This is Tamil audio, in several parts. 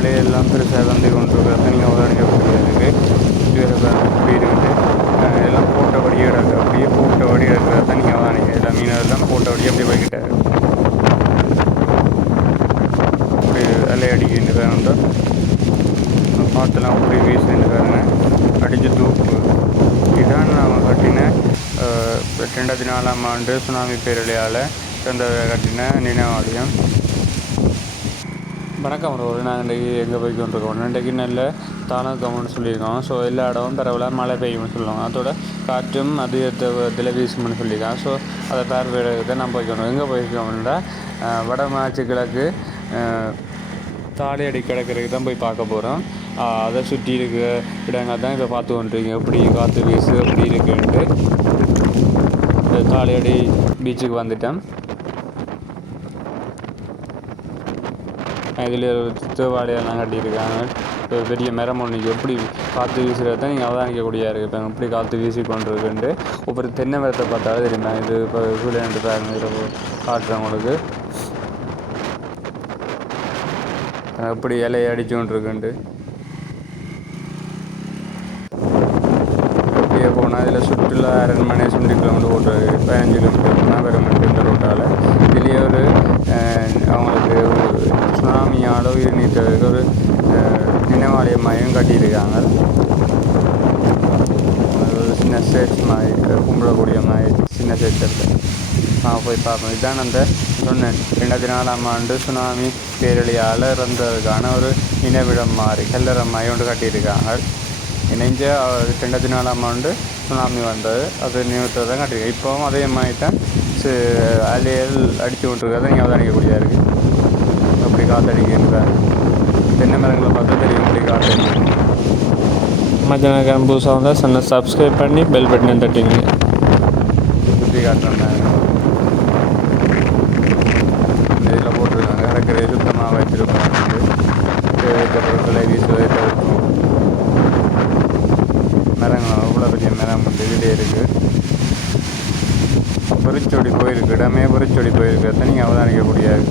அலையெல்லாம் பெருசாக வந்து கொண்டிருக்கிறது நீங்கள் அவதானிக்கக்கூடியது இதில் இப்படி இருக்குது எல்லாம் போட்டபடியே கிடக்கு அப்படியே போட்டபடி இருக்கிறத நீங்கள் அவதானிக்க எல்லா மீனெல்லாம் போட்டபடியே அப்படியே போய்கிட்டாரு அப்படி அலை அடிக்கின்றது காற்றெல்லாம் அப்படி வீசுன்னுக்காருங்க அடித்து தூக்கு இதான் நாம் கட்டின 2004ஆம் ஆண்டு சுனாமி பேரலையால் கட்டின நினைவாலயம். வணக்கம் ஒரு நாங்கள் இன்றைக்கி எங்கே போய் கொண்டிருக்கோம் இன்றைக்கு நல்ல தாளக்கம்னு சொல்லியிருக்கோம். ஸோ எல்லா இடமும் பரவலாக மழை பெய்யும்னு சொல்லுவாங்க. அதோட காற்றும் அதிகத்தில் வீசும்னு சொல்லியிருக்காங்க. ஸோ அதை பார்வையிட நான் போய்க்கணும். எங்கே போயிருக்கோம்னா வடமாச்சி கிழக்கு தாலியடி கிடக்கிறதுக்கு தான் போய் பார்க்க போகிறோம். அதை சுற்றி இருக்க இடங்கள் தான் இப்போ பார்த்து கொண்டிருக்கீங்க. எப்படி காற்று வீசு எப்படி இருக்குன்ட்டு தாலியடி பீச்சுக்கு வந்துட்டேன். இதில் தேவாலயெல்லாம் கட்டியிருக்காங்க. இப்போ பெரிய மரம் ஒன்று எப்படி காற்று வீசுகிறது தான் நீங்கள் அவதானிக்கக்கூடியதாக இருக்குது. இப்போ எப்படி காற்று வீசி கொண்டு இருக்குன்ட்டு ஒவ்வொரு தென்னை மரத்தை பார்த்தாலும் தெரியுமா இது இப்போ சூழ்நிலை பாருங்க இதில் காட்டுறவங்களுக்கு எப்படி இலையை அடிச்சு கொண்டு இருக்குன்ட்டு அப்படியே போனால் இதில் சுற்றுலா அரண்மனை சுண்டி கிலோமீட்டர் ஓட்டுறது 15 கிலோமீட்டர் போனால் வெறும் இந்த ரோட்டால் இதுலேயே ஒரு அவங்களுக்கு சுனாமியால் உயிர் நீட்டதுக்கு ஒரு நினைவாலயமாயும் கட்டியிருக்காங்க. ஒரு சின்ன ஸ்டேட்ஸ் மாதிரி கும்பிடக்கூடிய மாதிரி சின்ன ஸ்டேட்ஸ் இருக்குது. நான் போய் பார்ப்போம். இதுதான் அந்த சொன்னேன் 2004ஆம் ஆண்டு சுனாமி பேரழியால் இறந்ததுக்கான ஒரு நினைவிடம் மாதிரி கல்லறை மாதிரி ஒன்று கட்டியிருக்காங்க. இணைஞ்ச 2004ஆம் ஆண்டு சுனாமி வந்தது அது நினைவத்தை தான் கட்டியிருக்கேன். இப்போவும் அதே மாதிரி தான் அலையல் அடித்து கொண்டிருக்கிறத நீங்கள் அவதானிக்கக்கூடியதாக இருக்குது. அப்படி காற்றடிக்கின்றார் தென்னை மரங்களை பார்த்தா தெரியும் அப்படி காற்றடிக்கும். மத்தியானம் புதுசாக வந்தால் சொன்ன சப்ஸ்கிரைப் பண்ணி பெல் பட்டனை தட்டிங்க. சுற்றி காட்டுறேன் இதில் போட்டிருக்காங்க கடற்கரை சுத்தமாக வைத்திருப்பாங்க. தேவையற்ற பொருட்களை வீசுவதை தவிர்க்கும். மரங்கள் அவ்வளோ பெரிய மரம் வந்து இதிலே இருக்குது. பொறிச்சொடி போயிருக்கு இடமே பொறிச்சொடி போயிருக்கிறத நீங்கள் அவதானிக்கக்கூடியது.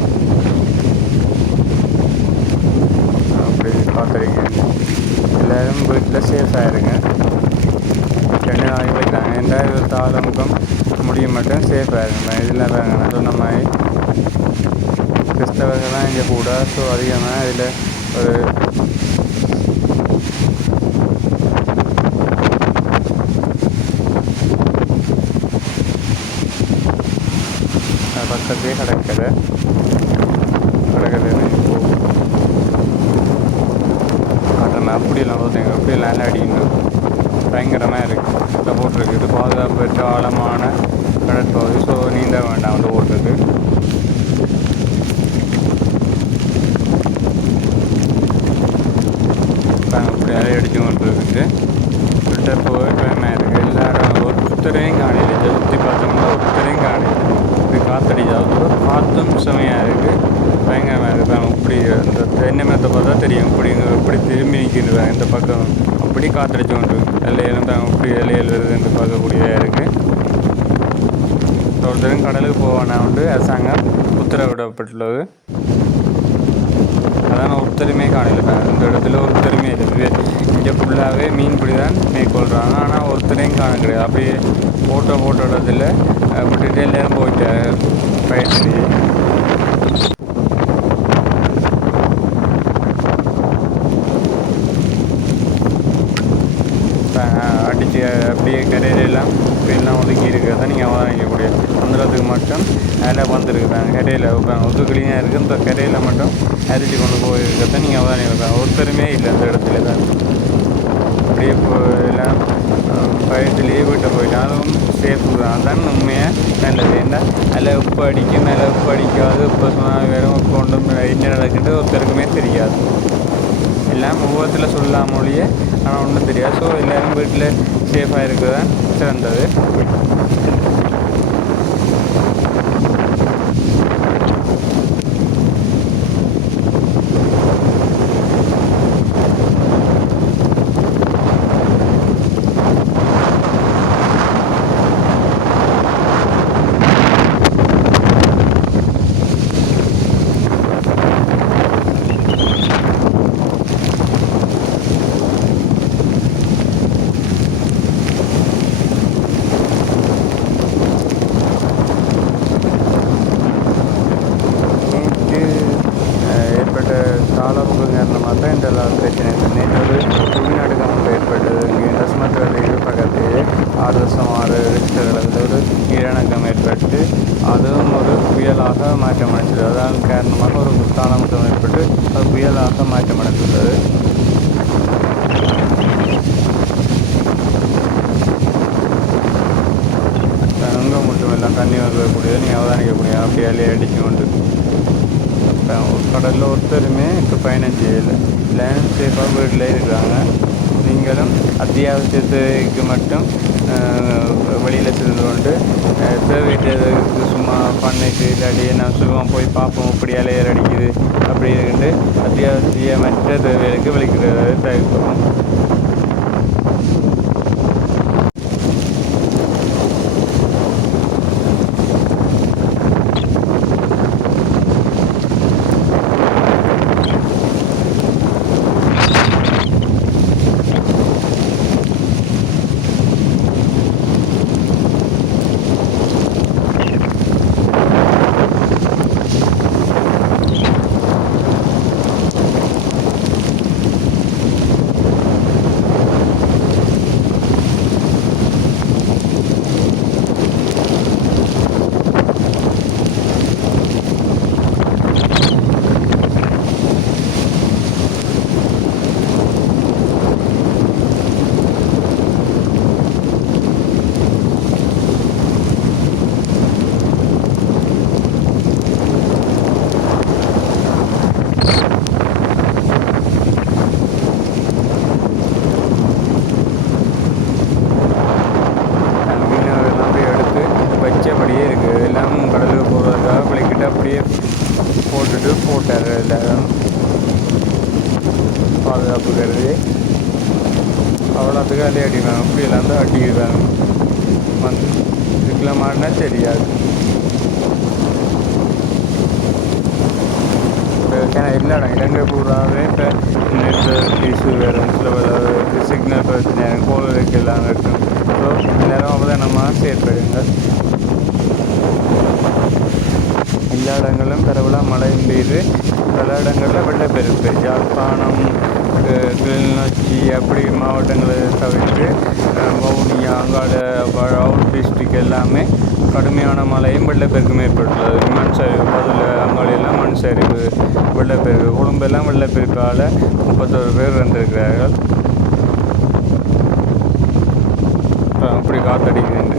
அப்படி காத்தடிக்க எல்லோரும் வீட்டில் சேஃபாக இருங்க. 2 நாளைக்கு போயிட்டாங்க. 2000 முகம் முடிய மட்டும் சேஃபாக இருங்க. இதில் வேணுங்கன்னா சொன்ன மாதிரி கிறிஸ்தவர்கள் தான் இங்கே கூட. ஸோ அதிகமாக இதில் ஒரு பக்கத்தே கடற்கரை காட்டுறேன். அப்படியெல்லாம் பார்த்தீங்க அப்படியெல்லாம் எல்லாம் அடிக்கணும் பயங்கரமாக இருக்குது. இதில் போட்டிருக்கு இது பாதுகாப்பற்ற ஆழமான கடற்பகுதி. ஸோ நீந்த வேண்டாம் வந்து போட்டிருக்கு. அப்படி அதை அடித்து கொண்டு இருக்குது. கிட்ட போய் பயமாக இருக்குது. எல்லாரும் ஒருத்தரையும் காணையில் இதை சுற்றி பார்த்தோம்னா ஒருத்தரையும் காணையில் இப்படி காற்றடிச்சாவது காற்றும் செமையாக இருக்குது பயங்கரமாக இருக்குது. இப்படி இந்த தென்னை மரத்தை பார்த்தா தெரியும் இப்படி திரும்பி நிற்கின்றாங்க இந்த பக்கம் அப்படி காற்றடிச்சு கொண்டு இலையிலும் இப்படி இலையில் வருதுன்னு பார்க்கக்கூடியதாக இருக்குது. ஒருத்தரும் கடலுக்கு போவானா வந்து அரசாங்கம் உத்தரவிடப்பட்டுள்ளது. அதான் ஒருத்தருமே காணல இந்த இடத்துல ஒருத்தருமே இல்லை. இங்கே ஃபுல்லாகவே மீன்பிடி தான் மேற்கொள்கிறாங்க. ஆனால் ஒருத்தரையும் காண கிடையாது. அப்படியே போட்ட இடத்துல விட்டுட்டு எல்லோரும் போயிட்டார் பயிற்சி. அடித்து அப்படியே கரையிலெல்லாம் எல்லாம் ஒதுக்கி இருக்கிறத நீங்கள் அவதானிக்கக்கூடிய வந்துடுறதுக்கு மட்டும் அதில் வந்துருக்குறாங்க. கரையில் ஒதுக்கலியாக இருக்குது. இந்த கரையில் மட்டும் அரிச்சு கொண்டு போயிருக்கிறத நீங்கள் அவதானிக்கிறாங்க. ஒருத்தருமே இல்லை அந்த இடத்துல தான். அப்படியே இப்போ எல்லாம் பயத்துலேயே வீட்டை போயிட்டான். அதுவும் சேஃபு தான். அதான் உண்மையாக நல்லது. ஏன்னா அதில் உப்பு அடிக்கும் மேலே உப்பு அடிக்காது. இப்போ சொன்னால் வேறு உப்பு ஒன்றும் என்ன நடக்குது ஒருத்தருக்குமே தெரியாது. எல்லாம் ஒவ்வொருத்தில் சொல்லலாம் மொழியே ஆனால் ஒன்றும் தெரியாது. ஸோ எல்லோரும் வீட்டில் சேஃபாக இருக்கிறது தான் சிறந்தது. காரணமாக தான் இந்த பிரச்சனை. நேற்று ஒரு புவிநடுக்கம் ஒன்று ஏற்பட்டது. இங்கே தஸ்மத்துக்கு பக்கத்திலேயே 6.6 ரிக்டர் அளவில் ஒரு நிலநடுக்கம் ஏற்பட்டு அதுவும் ஒரு புயலாக மாற்றமடைந்தது. அதன் காரணமாக ஒரு காலமட்டம் ஏற்பட்டு அது புயலாக மாற்றமடைந்துள்ளது. அங்கே மட்டும் எல்லாம் தண்ணி வரக்கூடியது நீங்கள் அவதானிக்கக்கூடிய அப்படி அலையை அடிச்சு கொண்டு கடலில் ஒருத்தருமே இப்போ பயணம் செய்யலை. லேண்ட் சேஃபாக வீட்டில் இருக்கிறாங்க. நீங்களும் அத்தியாவசியத்துக்கு மட்டும் வெளியில் சென்று கொண்டு தேவையற்றதுக்கு சும்மா பண்ணைக்கு இல்லாட்டி நான் சும்மா போய் பார்ப்போம் இப்படி அலையர் அடிக்குது அப்படி இருக்குன்ட்டு அத்தியாவசிய மற்ற தேவைகளுக்கு வெளிக்கிறத தவிர்க்கணும். வச்சபடியே இருக்குது. எல்லாம் கடலுக்கு போகிறதுக்காக குளிக்கிட்டு அப்படியே போட்டார். எல்லாரும் பாதுகாப்பு கருதி அவ்வளோத்துக்கு அள்ளி அடிக்கிறாங்க. அப்படியெல்லாம் தான் அடிக்கிறாங்க. வந்து இதுக்கெல்லாம் மாறினா தெரியாது. இப்போ எல்லா இலங்கை பூராவே இப்போ நெட்வொர்க் இஷ்யூ வேறு சில சிக்னல் பிரச்சனை கோல் வைக்கலாம் இருக்கும். ஸோ எல்லாரும் அவதானமாக செயற்படுங்க. எல்லா இடங்களும் பரவலாக மழை பெய்யுது. பல இடங்களில் வெள்ளப்பெருக்கு. யாழ்ப்பாணம், கிளிநொச்சி அப்படி மாவட்டங்களை தவிர்த்து வவுனியா அங்காள அவுட் டிஸ்ட்ரிக் எல்லாமே கடுமையான மழையும் வெள்ளப்பெருக்கும் ஏற்பட்டுள்ளது. மண் சரிவு பதில் அங்காளியெல்லாம் மண் சரிவு வெள்ளப்பெருக்கு. கொழும்பெல்லாம் வெள்ளப்பெருக்கால் 31 பேர் இறந்திருக்கிறார்கள். அப்படி காத்தடிக்குது.